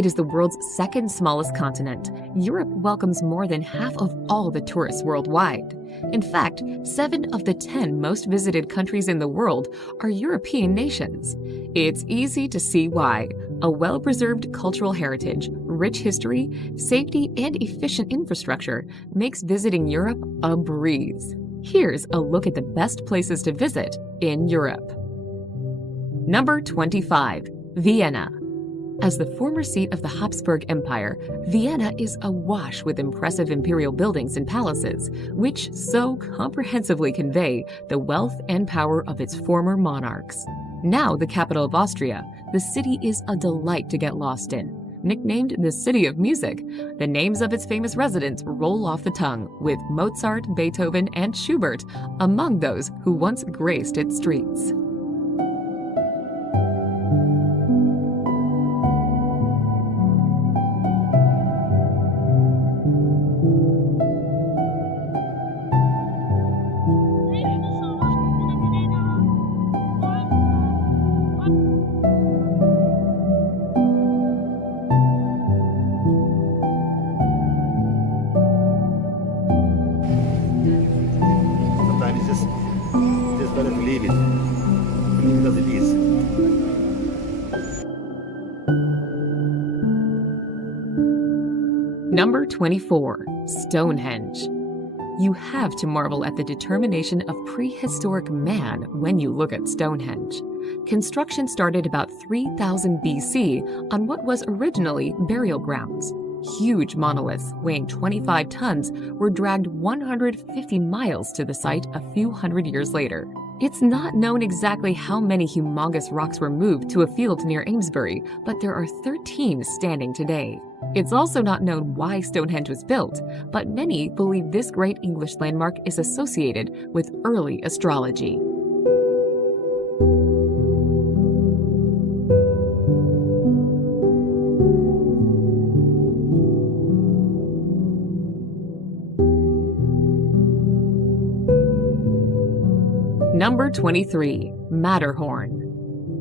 it is the world's second smallest continent, Europe welcomes more than half of all the tourists worldwide. In fact, 7 of the 10 most visited countries in the world are European nations. It's easy to see why. A well-preserved cultural heritage, rich history, safety, and efficient infrastructure makes visiting Europe a breeze. Here's a look at the best places to visit in Europe. Number 25. Vienna. As the former seat of the Habsburg Empire, Vienna is awash with impressive imperial buildings and palaces, which so comprehensively convey the wealth and power of its former monarchs. Now the capital of Austria, the city is a delight to get lost in. Nicknamed the City of Music, the names of its famous residents roll off the tongue, with Mozart, Beethoven, and Schubert among those who once graced its streets. Sometimes it's better to leave it. Leave it as it is. Number 24. Stonehenge. You have to marvel at the determination of prehistoric man when you look at Stonehenge. Construction started about 3000 BC on what was originally burial grounds. Huge monoliths weighing 25 tons were dragged 150 miles to the site a few hundred years later. It's not known exactly how many humongous rocks were moved to a field near Amesbury, but there are 13 standing today. It's also not known why Stonehenge was built, but many believe this great English landmark is associated with early astrology. Number 23. Matterhorn.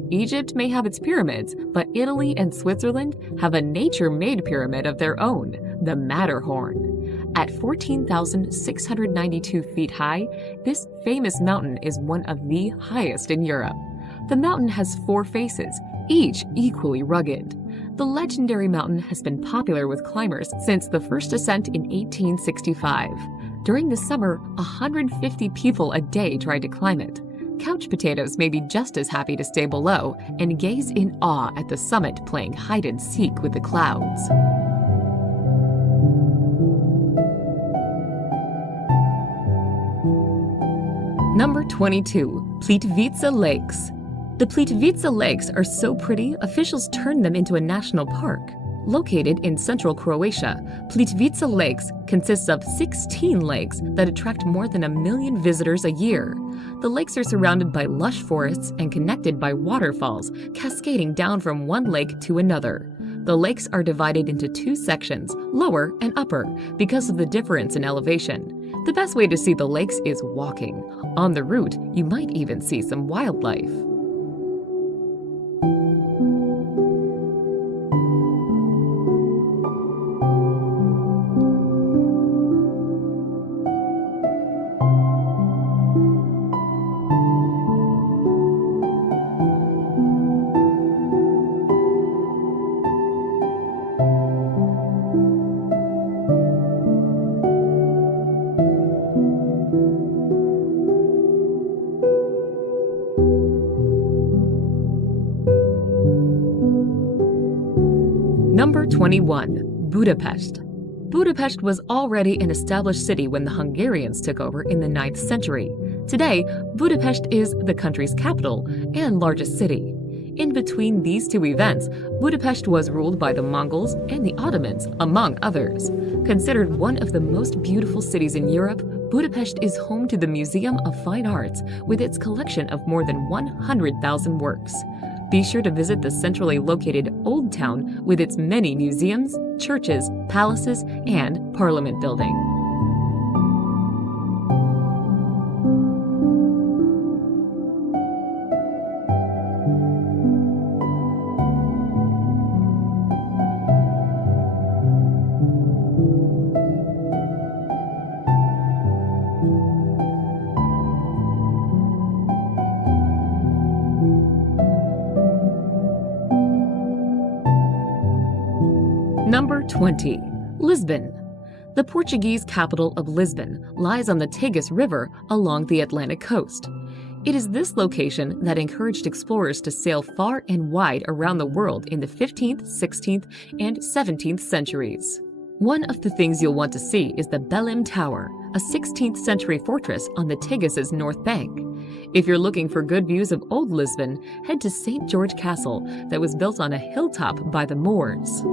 Egypt may have its pyramids, but Italy and Switzerland have a nature-made pyramid of their own, the Matterhorn. At 14,692 feet high, this famous mountain is one of the highest in Europe. The mountain has 4 faces, each equally rugged. The legendary mountain has been popular with climbers since the first ascent in 1865. During the summer, 150 people a day tried to climb it. Couch potatoes may be just as happy to stay below and gaze in awe at the summit playing hide-and-seek with the clouds. Number 22. Plitvice Lakes. The Plitvice Lakes are so pretty, officials turned them into a national park. Located in central Croatia, Plitvice Lakes consists of 16 lakes that attract more than 1 million visitors a year. The lakes are surrounded by lush forests and connected by waterfalls cascading down from one lake to another. The lakes are divided into 2 sections, lower and upper, because of the difference in elevation. The best way to see the lakes is walking. On the route, you might even see some wildlife. Number 21. Budapest. Budapest was already an established city when the Hungarians took over in the 9th century. Today, Budapest is the country's capital and largest city. In between these 2 events, Budapest was ruled by the Mongols and the Ottomans, among others. Considered one of the most beautiful cities in Europe, Budapest is home to the Museum of Fine Arts with its collection of more than 100,000 works. Be sure to visit the centrally located Old Town with its many museums, churches, palaces, and Parliament building. 20. Lisbon. The Portuguese capital of Lisbon lies on the Tagus River along the Atlantic coast. It is this location that encouraged explorers to sail far and wide around the world in the 15th, 16th, and 17th centuries. One of the things you'll want to see is the Belém Tower, a 16th century fortress on the Tagus's north bank. If you're looking for good views of old Lisbon, head to St. George Castle that was built on a hilltop by the Moors.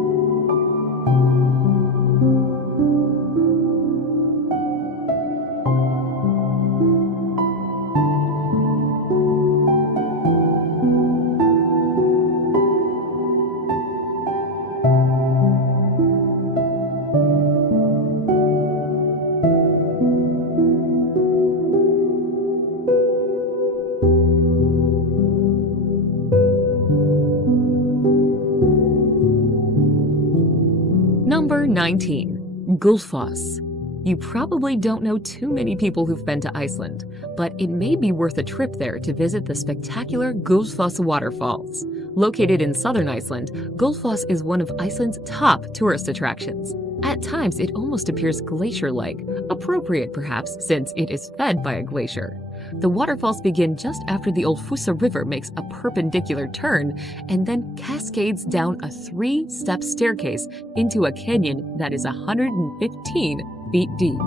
Number 19. Gullfoss. You probably don't know too many people who've been to Iceland, but it may be worth a trip there to visit the spectacular Gullfoss waterfalls. Located in southern Iceland, Gullfoss is one of Iceland's top tourist attractions. At times, it almost appears glacier-like, appropriate perhaps since it is fed by a glacier. The waterfalls begin just after the Ölfusá River makes a perpendicular turn and then cascades down a 3-step staircase into a canyon that is 115 feet deep.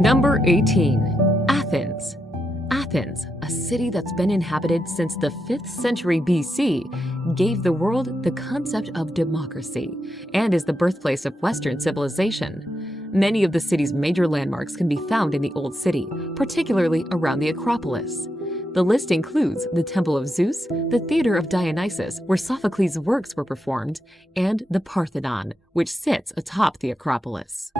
Number 18. Athens. Athens, a city that's been inhabited since the 5th century BC, gave the world the concept of democracy and is the birthplace of Western civilization. Many of the city's major landmarks can be found in the Old City, particularly around the Acropolis. The list includes the Temple of Zeus, the Theater of Dionysus, where Sophocles' works were performed, and the Parthenon, which sits atop the Acropolis.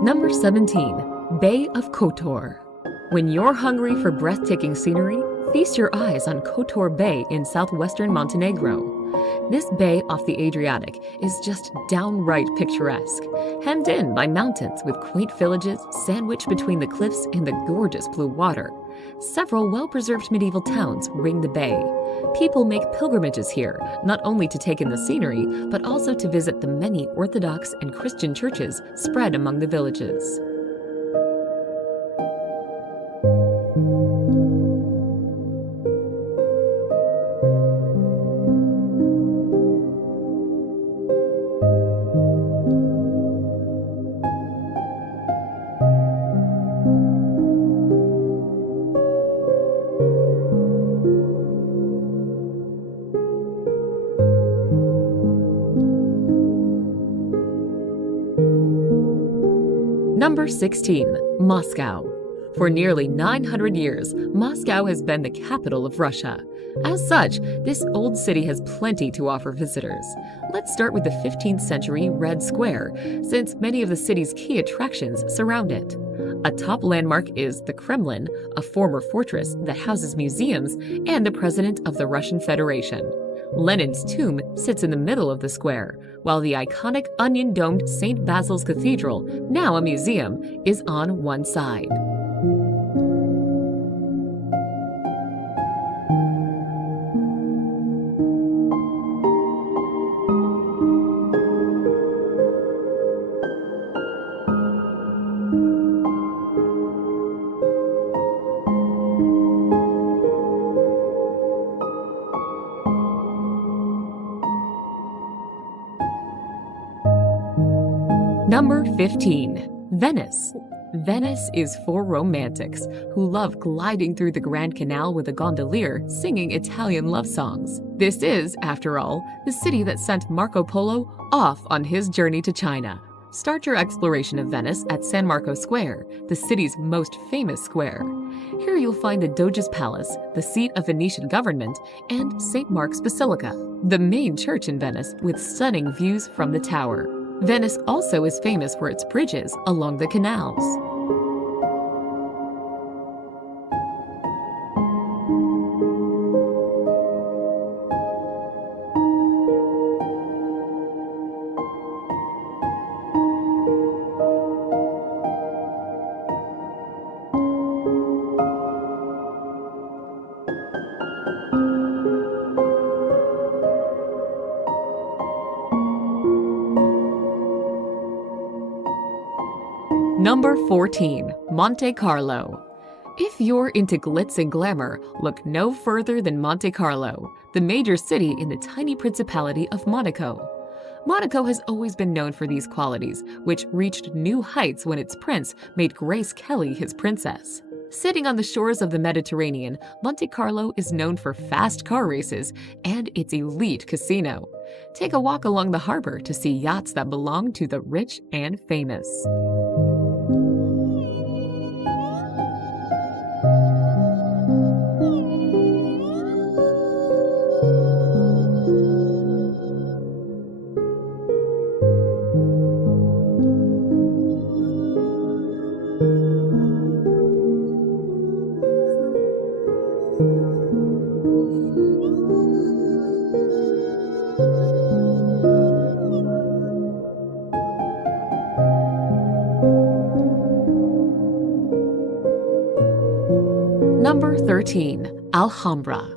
Number 17. Bay of Kotor. When you're hungry for breathtaking scenery, feast your eyes on Kotor Bay in southwestern Montenegro. This bay off the Adriatic is just downright picturesque, hemmed in by mountains with quaint villages sandwiched between the cliffs and the gorgeous blue water. Several well-preserved medieval towns ring the bay. People make pilgrimages here, not only to take in the scenery, but also to visit the many Orthodox and Christian churches spread among the villages. Number 16. Moscow. For nearly 900 years, Moscow has been the capital of Russia. As such, this old city has plenty to offer visitors. Let's start with the 15th century Red Square, since many of the city's key attractions surround it. A top landmark is the Kremlin, a former fortress that houses museums and the president of the Russian Federation. Lenin's tomb sits in the middle of the square, while the iconic onion-domed St. Basil's Cathedral, now a museum, is on one side. Number 15. Venice. Venice is for romantics who love gliding through the Grand Canal with a gondolier singing Italian love songs. This is, after all, the city that sent Marco Polo off on his journey to China. Start your exploration of Venice at San Marco Square, the city's most famous square. Here you'll find the Doge's Palace, the seat of Venetian government, and St. Mark's Basilica, the main church in Venice with stunning views from the tower. Venice also is famous for its bridges along the canals. Number 14. Monte Carlo. If you're into glitz and glamour, look no further than Monte Carlo, the major city in the tiny principality of Monaco. Monaco has always been known for these qualities, which reached new heights when its prince made Grace Kelly his princess. Sitting on the shores of the Mediterranean, Monte Carlo is known for fast car races and its elite casino. Take a walk along the harbor to see yachts that belong to the rich and famous. Number 13. Alhambra.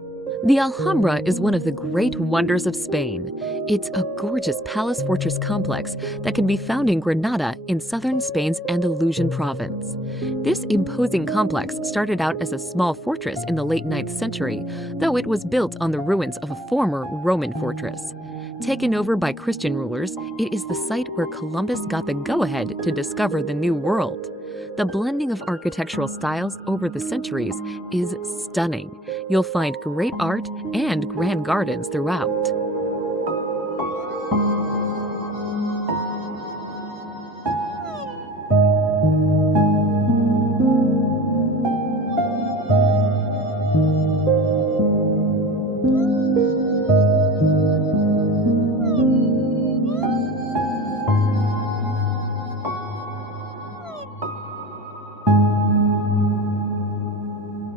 The Alhambra is one of the great wonders of Spain. It's a gorgeous palace fortress complex that can be found in Granada in southern Spain's Andalusian province. This imposing complex started out as a small fortress in the late 9th century, though it was built on the ruins of a former Roman fortress. Taken over by Christian rulers, it is the site where Columbus got the go-ahead to discover the New World. The blending of architectural styles over the centuries is stunning. You'll find great art and grand gardens throughout.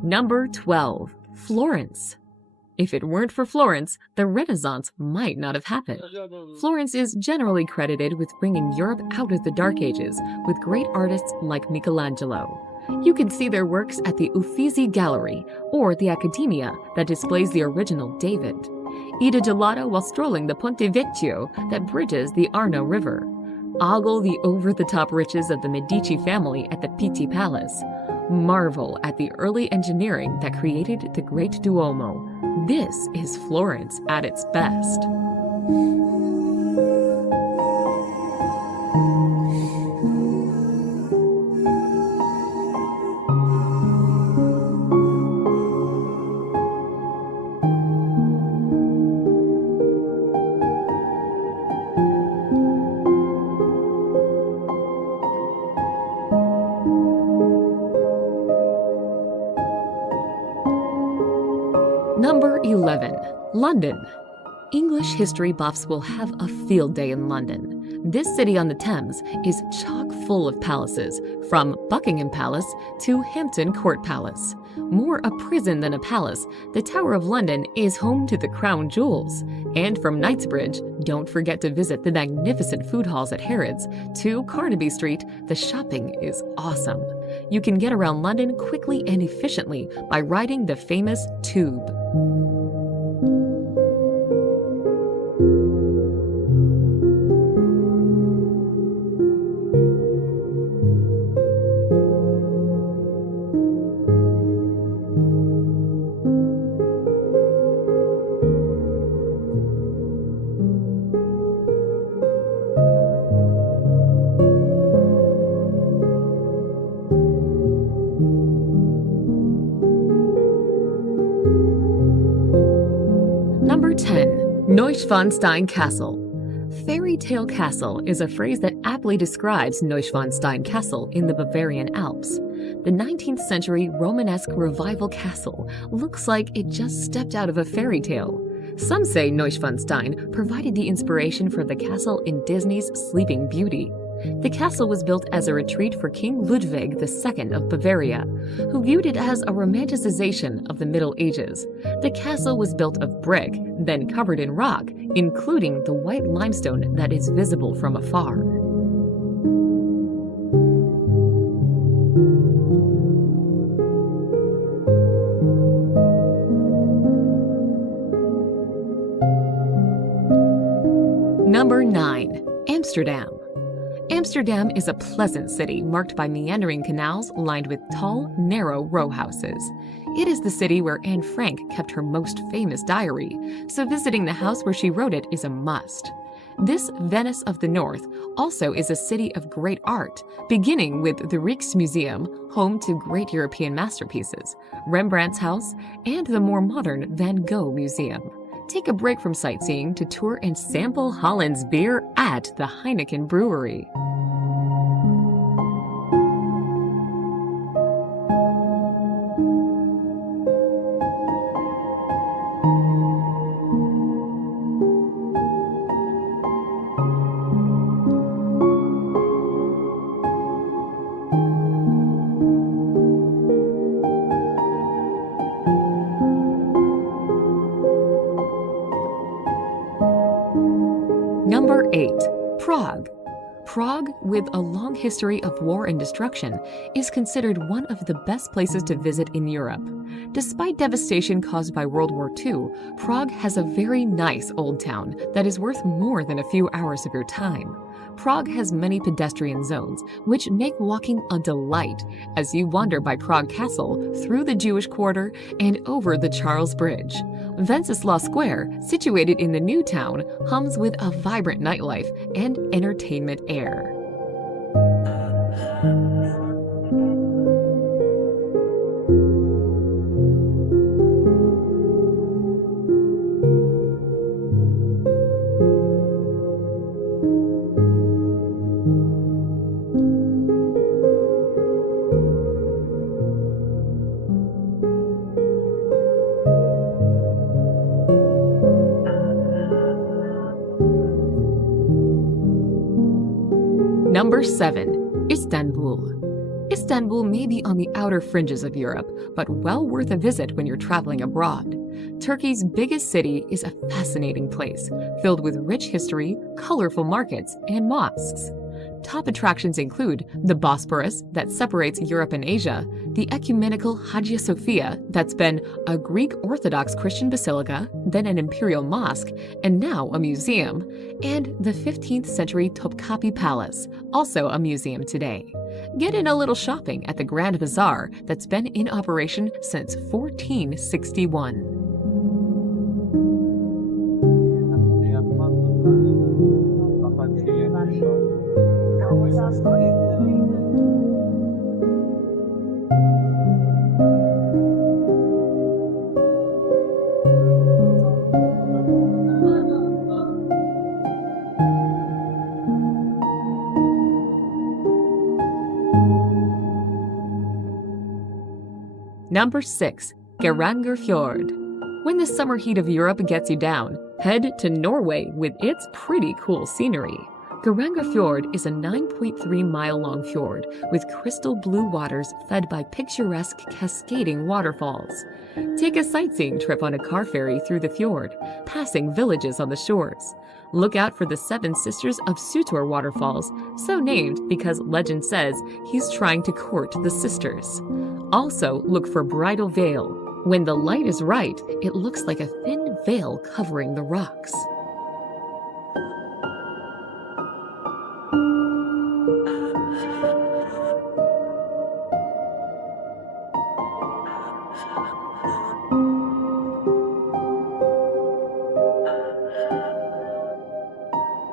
Number 12. Florence. If it weren't for Florence, the Renaissance might not have happened. Florence is generally credited with bringing Europe out of the Dark Ages with great artists like Michelangelo. You can see their works at the Uffizi Gallery or the Accademia that displays the original David. Eat a gelato while strolling the Ponte Vecchio that bridges the Arno River. Ogle the over-the-top riches of the Medici family at the Pitti Palace. Marvel at the early engineering that created the Great Duomo. This is Florence at its best. Number 11. London. English history buffs will have a field day in London. This city on the Thames is chock full of palaces, from Buckingham Palace to Hampton Court Palace. More a prison than a palace, the Tower of London is home to the crown jewels. And from Knightsbridge, don't forget to visit the magnificent food halls at Harrods. To Carnaby Street, the shopping is awesome. You can get around London quickly and efficiently by riding the famous Tube. Neuschwanstein Castle. Fairy tale castle is a phrase that aptly describes Neuschwanstein Castle in the Bavarian Alps. The 19th century Romanesque revival castle looks like it just stepped out of a fairy tale. Some say Neuschwanstein provided the inspiration for the castle in Disney's Sleeping Beauty. The castle was built as a retreat for King Ludwig II of Bavaria, who viewed it as a romanticization of the Middle Ages. The castle was built of brick, then covered in rock, including the white limestone that is visible from afar. Number 9. Amsterdam. Amsterdam is a pleasant city marked by meandering canals lined with tall, narrow row houses. It is the city where Anne Frank kept her most famous diary, so visiting the house where she wrote it is a must. This Venice of the North also is a city of great art, beginning with the Rijksmuseum, home to great European masterpieces, Rembrandt's house, and the more modern Van Gogh Museum. Take a break from sightseeing to tour and sample Holland's beer at the Heineken Brewery. Number 8. Prague. Prague, with a long history of war and destruction, is considered one of the best places to visit in Europe. Despite devastation caused by World War II, Prague has a very nice old town that is worth more than a few hours of your time. Prague has many pedestrian zones, which make walking a delight as you wander by Prague Castle, through the Jewish Quarter, and over the Charles Bridge. Wenceslas Square, situated in the new town, hums with a vibrant nightlife and entertainment air. Number 7. Istanbul. Istanbul may be on the outer fringes of Europe, but well worth a visit when you're traveling abroad. Turkey's biggest city is a fascinating place, filled with rich history, colorful markets, and mosques. Top attractions include the Bosporus that separates Europe and Asia, the ecumenical Hagia Sophia that's been a Greek Orthodox Christian basilica, then an imperial mosque, and now a museum, and the 15th century Topkapi Palace, also a museum today. Get in a little shopping at the Grand Bazaar that's been in operation since 1461. Number 6. Geiranger Fjord. When the summer heat of Europe gets you down, head to Norway with its pretty cool scenery. Geiranger Fjord is a 9.3-mile-long fjord with crystal blue waters fed by picturesque cascading waterfalls. Take a sightseeing trip on a car ferry through the fjord, passing villages on the shores. Look out for the Seven Sisters of Sutor waterfalls, so named because legend says he's trying to court the sisters. Also, look for Bridal Veil. When the light is right, it looks like a thin veil covering the rocks.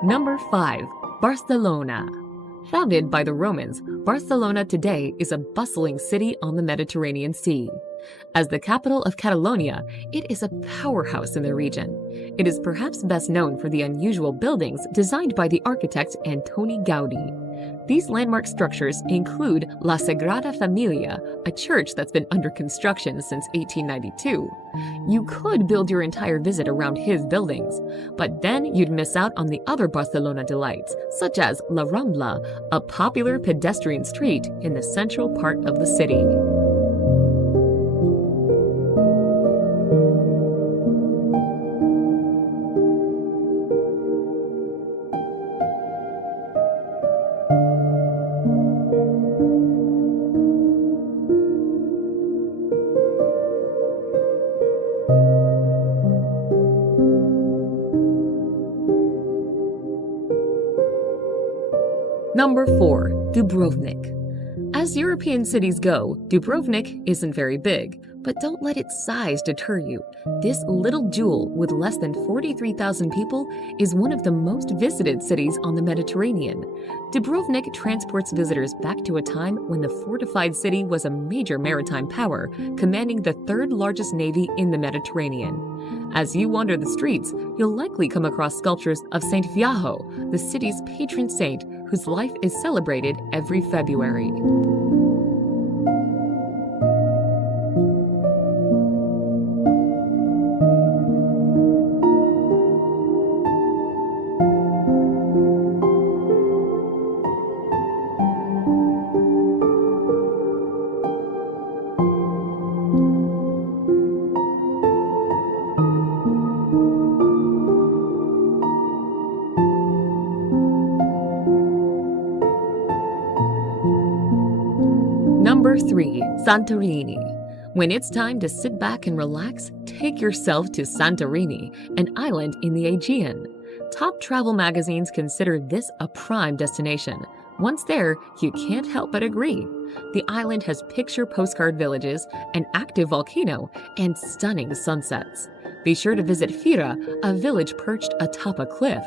Number 5. Barcelona. Founded by the Romans, Barcelona today is a bustling city on the Mediterranean Sea. As the capital of Catalonia, it is a powerhouse in the region. It is perhaps best known for the unusual buildings designed by the architect Antoni Gaudi. These landmark structures include La Sagrada Familia, a church that's been under construction since 1892. You could build your entire visit around his buildings, but then you'd miss out on the other Barcelona delights, such as La Rambla, a popular pedestrian street in the central part of the city. Number 4. Dubrovnik. As European cities go, Dubrovnik isn't very big, but don't let its size deter you. This little jewel with less than 43,000 people is one of the most visited cities on the Mediterranean. Dubrovnik transports visitors back to a time when the fortified city was a major maritime power, commanding the third largest navy in the Mediterranean. As you wander the streets, you'll likely come across sculptures of Saint Viajo, the city's patron saint, whose life is celebrated every February. Number 3. Santorini. When it's time to sit back and relax, take yourself to Santorini, an island in the Aegean. Top travel magazines consider this a prime destination. Once there, you can't help but agree. The island has picture postcard villages, an active volcano, and stunning sunsets. Be sure to visit Fira, a village perched atop a cliff.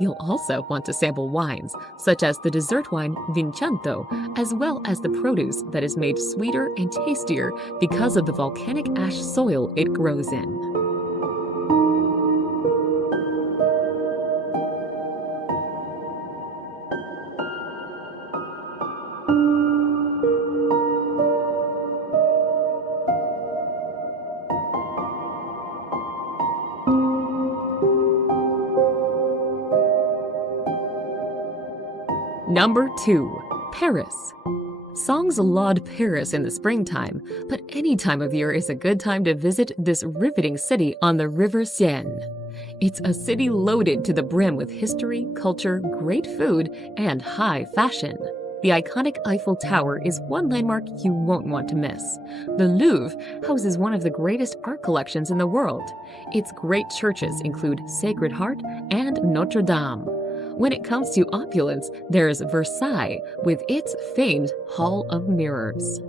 You'll also want to sample wines, such as the dessert wine Vincanto, as well as the produce that is made sweeter and tastier because of the volcanic ash soil it grows in. Number 2. Paris. Songs laud Paris in the springtime, but any time of year is a good time to visit this riveting city on the River Seine. It's a city loaded to the brim with history, culture, great food, and high fashion. The iconic Eiffel Tower is one landmark you won't want to miss. The Louvre houses one of the greatest art collections in the world. Its great churches include Sacred Heart and Notre Dame. When it comes to opulence, there's Versailles with its famed Hall of Mirrors.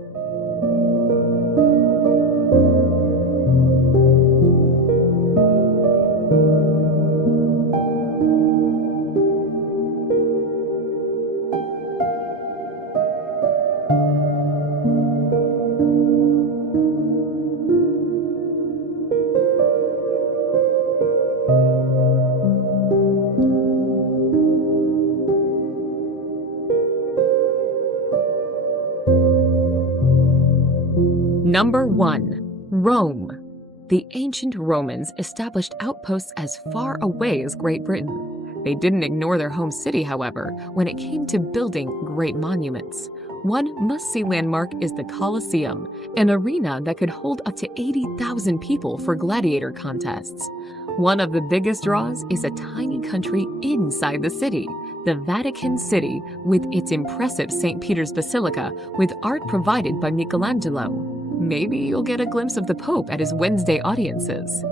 Number 1. Rome. The ancient Romans established outposts as far away as Great Britain. They didn't ignore their home city, however, when it came to building great monuments. One must-see landmark is the Colosseum, an arena that could hold up to 80,000 people for gladiator contests. One of the biggest draws is a tiny country inside the city, the Vatican City, with its impressive St. Peter's Basilica, with art provided by Michelangelo. Maybe you'll get a glimpse of the Pope at his Wednesday audiences.